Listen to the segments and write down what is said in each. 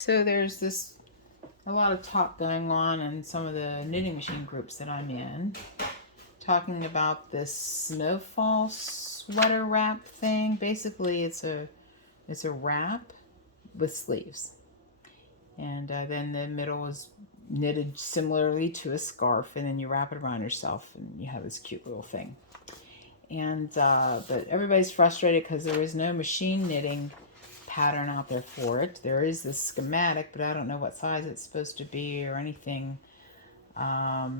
So there's a lot of talk going on in some of the knitting machine groups that I'm in, talking about this snowfall sweater wrap thing. Basically, it's a wrap with sleeves, and then the middle is knitted similarly to a scarf, and then you wrap it around yourself, and you have this cute little thing. And but everybody's frustrated because there is no machine knitting pattern out there for it. There is this schematic, but I don't know what size it's supposed to be or anything. I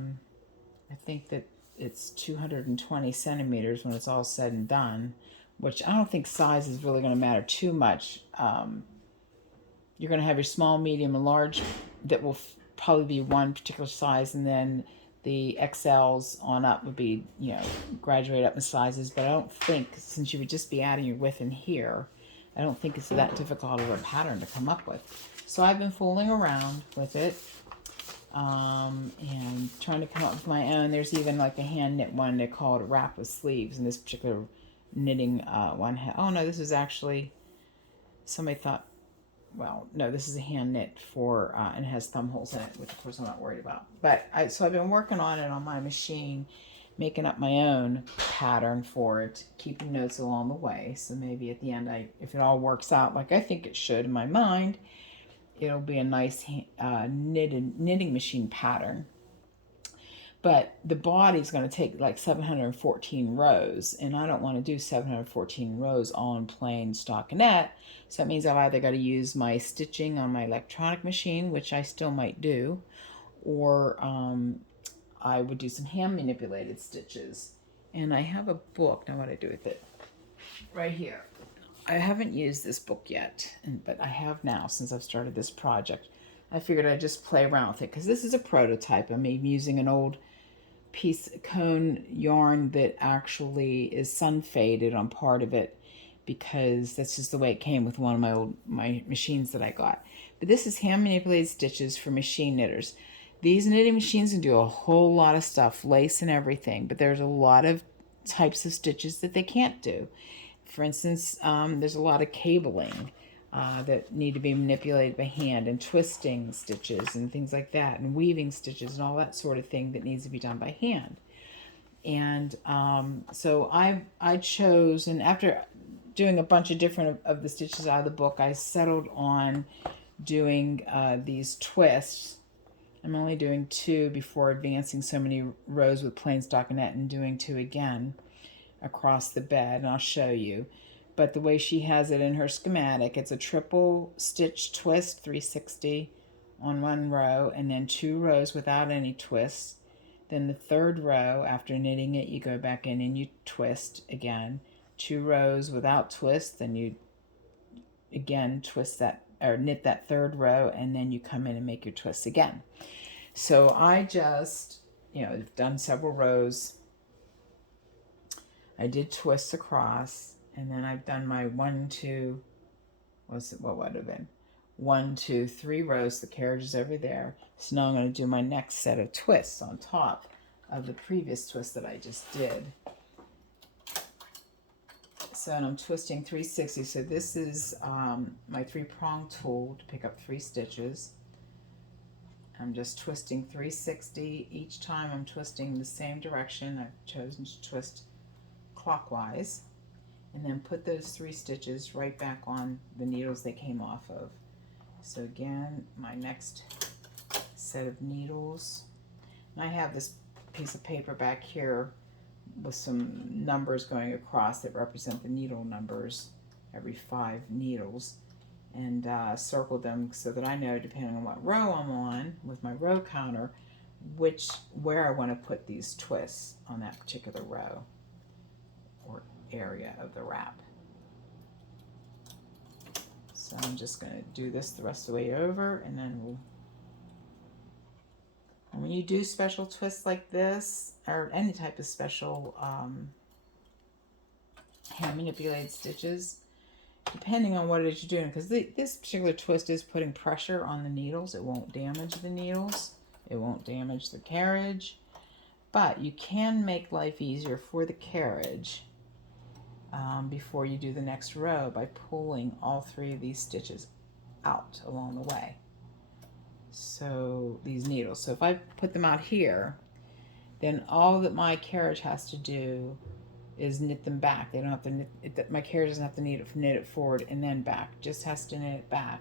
think that it's 220 centimeters when it's all said and done, which I don't think size is really going to matter too much. You're going to have your small, medium, and large that will probably be one particular size, and then the XLs on up would be, graduate up in sizes. But I don't think, since you would just be adding your width in here, I don't think it's that difficult of a pattern to come up with. So I've been fooling around with it, and trying to come up with my own. There's even like a hand knit one. They call it a wrap with sleeves. And this particular knitting one oh no, this is actually, somebody thought, well, no, this is a hand knit for, and it has thumb holes in it, which of course I'm not worried about. But so I've been working on it on my machine, making up my own pattern for it, keeping notes along the way. So maybe at the end, if it all works out like I think it should in my mind, it'll be a nice knitting machine pattern. But the body's going to take like 714 rows, and I don't want to do 714 rows all in plain stockinette. So that means I've either got to use my stitching on my electronic machine, which I still might do, or I would do some hand manipulated stitches. And I have a book. Now what do I do with it? Right here. I haven't used this book yet, but I have now since I've started this project. I figured I'd just play around with it because this is a prototype. I'm even using an old piece cone yarn that actually is sun faded on part of it, because that's just the way it came with one of my machines that I got. But this is hand manipulated stitches for machine knitters. These knitting machines can do a whole lot of stuff, lace and everything, but there's a lot of types of stitches that they can't do. For instance, there's a lot of cabling that need to be manipulated by hand, and twisting stitches and things like that, and weaving stitches and all that sort of thing that needs to be done by hand. And so I chose, and after doing a bunch of different of the stitches out of the book, I settled on doing these twists. I'm only doing 2 before advancing so many rows with plain stockinette, and doing 2 again across the bed, and I'll show you. But the way she has it in her schematic, it's a triple stitch twist 360 on one row, and then 2 rows without any twists. Then the third row, after knitting it, you go back in and you twist again. 2 rows without twist, then you again twist that, or knit that third row, and then you come in and make your twists again. So I just, done several rows. I did twists across, and then I've done my 1, 2, what would have been? 1, 2, 3 rows. The carriage is over there. So now I'm going to do my next set of twists on top of the previous twist that I just did. So, and I'm twisting 360. So this is my 3-prong tool to pick up 3 stitches. I'm just twisting 360. Each time I'm twisting the same direction. I've chosen to twist clockwise, and then put those 3 stitches right back on the needles they came off of. So again, my next set of needles, and I have this piece of paper back here with some numbers going across that represent the needle numbers, every 5 needles, and circle them so that I know, depending on what row I'm on with my row counter, where I want to put these twists on that particular row or area of the wrap. So I'm just going to do this the rest of the way over, and then when you do special twists like this, or any type of special hand manipulated stitches, depending on what it is you're doing, because this particular twist is putting pressure on the needles. It won't damage the needles. It won't damage the carriage. But you can make life easier for the carriage before you do the next row by pulling all 3 of these stitches out along the way. So these needles. So if I put them out here, then all that my carriage has to do is knit them back. They don't have to knit it, my carriage doesn't have to knit it forward and then back. Just has to knit it back.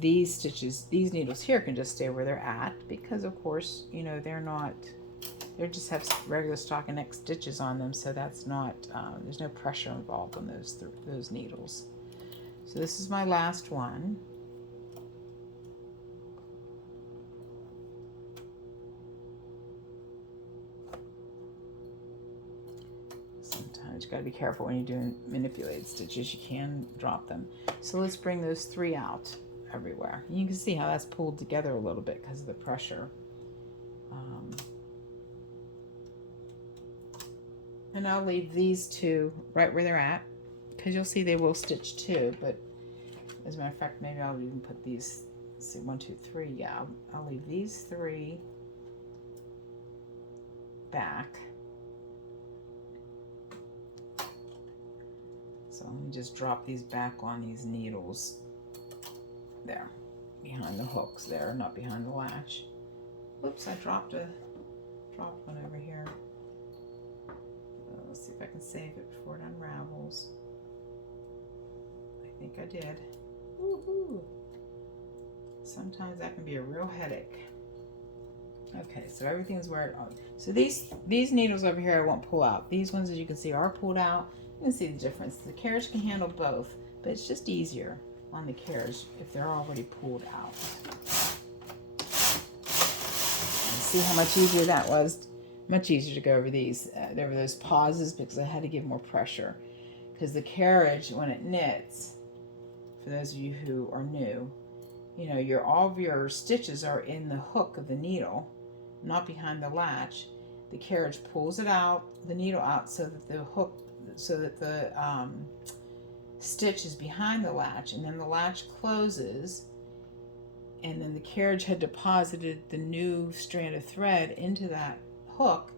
These stitches, these needles here can just stay where they're at because of course, you know, they just have regular stockinette stitches on them, so that's not, there's no pressure involved on those needles. So this is my last one. Sometimes you gotta be careful when you're doing manipulated stitches, you can drop them. So let's bring those 3 out everywhere. You can see how that's pulled together a little bit because of the pressure. And I'll leave these 2 right where they're at because you'll see they will stitch too, but as a matter of fact, maybe I'll even put these, let's see, 1, 2, 3, yeah, I'll leave these 3 back. So let me just drop these back on these needles there, behind the hooks there, not behind the latch. Whoops, I dropped one over here. Let's see if I can save it before it unravels. I think I did. Woohoo! Sometimes that can be a real headache. Okay, so everything's where it, so these needles over here I won't pull out. These ones, as you can see, are pulled out. You can see the difference. The carriage can handle both, but it's just easier on the carriage if they're already pulled out. And see how much easier that was? Much easier to go over these. There were those pauses because I had to give more pressure. Because the carriage, when it knits, for those of you who are new, you know, all of your stitches are in the hook of the needle, not behind the latch. The carriage pulls it out, the needle out, so that the hook, so that the stitch is behind the latch, and then the latch closes, and then the carriage had deposited the new strand of thread into that hook,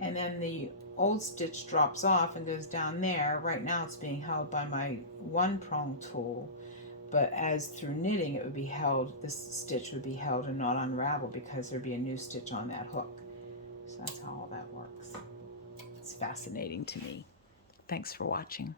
and then the old stitch drops off and goes down there. Right now it's being held by my 1-prong tool, but as through knitting it would be held, this stitch would be held and not unravel because there'd be a new stitch on that hook. So that's how all that works. It's fascinating to me. Thanks for watching.